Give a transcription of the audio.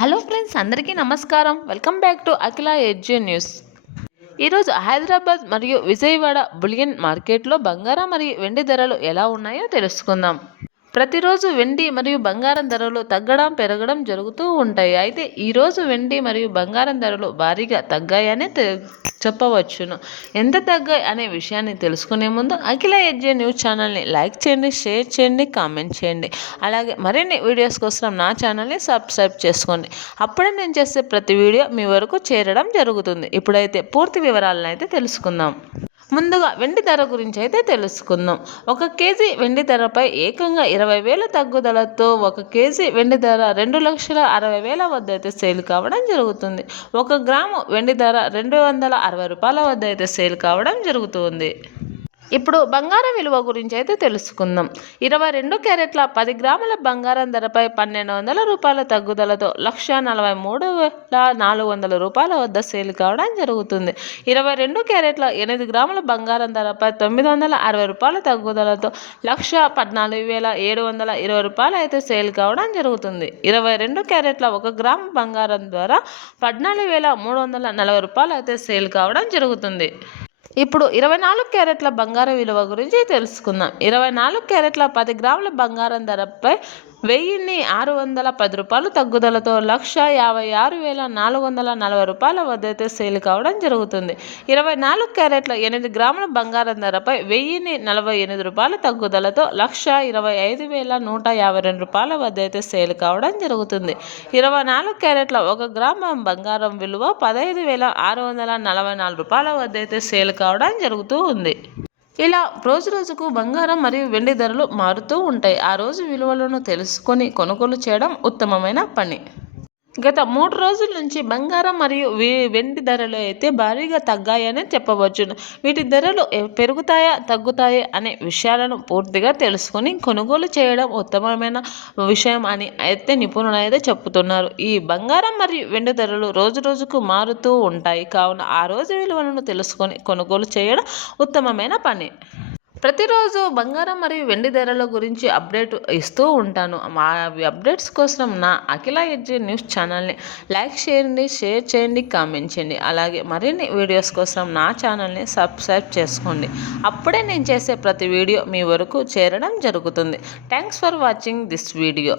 Hello friends, అందరికీ నమస్కారం. Welcome back to Akhila edge news. ఈరోజు హైదరాబాద్ మరియు విజయవాడ బులియన్ మార్కెట్లో బంగారం మరియు వెండి ధరలు ఎలా ఉన్నాయో తెలుసుకుందాం. ప్రతిరోజు వెండి మరియు బంగారం ధరలు తగ్గడం పెరగడం జరుగుతూ ఉంటాయి. అయితే ఈరోజు వెండి మరియు బంగారం ధరలు భారీగా తగ్గాయనే చెప్పవచ్చును. ఎంత తగ్గాయి అనే విషయాన్ని తెలుసుకునే ముందు అఖిల ఎడ్జే న్యూస్ ఛానల్ని లైక్ చేయండి, షేర్ చేయండి, కామెంట్ చేయండి. అలాగే మరిన్ని వీడియోస్ కోసం నా ఛానల్ని సబ్స్క్రైబ్ చేసుకోండి. అప్పుడే నేను చేసే ప్రతి వీడియో మీ వరకు చేరడం జరుగుతుంది. ఇప్పుడైతే పూర్తి వివరాలను అయితే తెలుసుకుందాం. ముందుగా వెండి ధర గురించి అయితే తెలుసుకుందాం. 1 కేజీ వెండి ధరపై ఏకంగా 20,000 తగ్గుదలతో 1 కేజీ వెండి ధర 2,60,000 వద్ద అయితే సేల్ కావడం జరుగుతుంది. 1 గ్రాము వెండి ధర 260 రూపాయల వద్ద అయితే సేల్ కావడం జరుగుతుంది. ఇప్పుడు బంగారం విలువ గురించి అయితే తెలుసుకుందాం. 22 క్యారెట్ల 10 గ్రాముల బంగారం ధరపై 1,200 రూపాయల తగ్గుదలతో 1,43,400 రూపాయల వద్ద సేల్ కావడం జరుగుతుంది. 22 క్యారెట్ల 8 గ్రాముల బంగారం ధరపై 960 రూపాయల తగ్గుదలతో 1,14,720 రూపాయలు అయితే సేల్ కావడం జరుగుతుంది. 22 క్యారెట్ల 1 గ్రాము బంగారం ద్వారా 14,340 రూపాయలు అయితే సేల్ కావడం జరుగుతుంది. ఇప్పుడు 24 క్యారెట్ల బంగారం విలువ గురించి తెలుసుకుందాం. 24 క్యారెట్ల 10 గ్రాముల బంగారం ధరపై 1,610 రూపాయలు తగ్గుదలతో 1,56,440 రూపాయల వద్ద అయితే సేల్ కావడం జరుగుతుంది. 24 క్యారెట్ల 8 గ్రాముల బంగారం ధరపై 1,048 రూపాయల తగ్గుదలతో 1,25,152 రూపాయల వద్ద అయితే సేల్ కావడం జరుగుతుంది. 24 క్యారెట్ల 1 గ్రాము బంగారం విలువ 15,644 రూపాయల వద్ద అయితే సేల్ కావడం జరుగుతూ ఉంది. ఇలా రోజు రోజుకు బంగారం మరియు వెండి ధరలు మారుతూ ఉంటాయి. ఆ రోజు విలువలను తెలుసుకొని కొనుగోలు చేయడం ఉత్తమమైన పని. గత 3 రోజుల నుంచి బంగారం మరియు వెండి ధరలు అయితే భారీగా తగ్గాయని చెప్పవచ్చును. వీటి ధరలు పెరుగుతాయా తగ్గుతాయా అనే విషయాలను పూర్తిగా తెలుసుకొని కొనుగోలు చేయడం ఉత్తమమైన విషయం అని అయితే నిపుణులు అయితే చెప్తున్నారు. ఈ బంగారం మరియు వెండి ధరలు రోజు రోజుకు మారుతూ ఉంటాయి కావున ఆ రోజు విలువలను తెలుసుకొని కొనుగోలు చేయడం ఉత్తమమైన పని. ప్రతిరోజు బంగారం మరియు వెండి ధరల గురించి అప్డేట్ ఇస్తూ ఉంటాను. మా అప్డేట్స్ కోసం నా అఖిల ఎడ్జే న్యూస్ ఛానల్ని లైక్ చేయండి, షేర్ చేయండి, కామెంట్ చేయండి. అలాగే మరిన్ని వీడియోస్ కోసం నా ఛానల్ని సబ్స్క్రైబ్ చేసుకోండి. అప్పుడే నేను చేసే ప్రతి వీడియో మీ వరకు చేరడం జరుగుతుంది. Thanks for watching this video.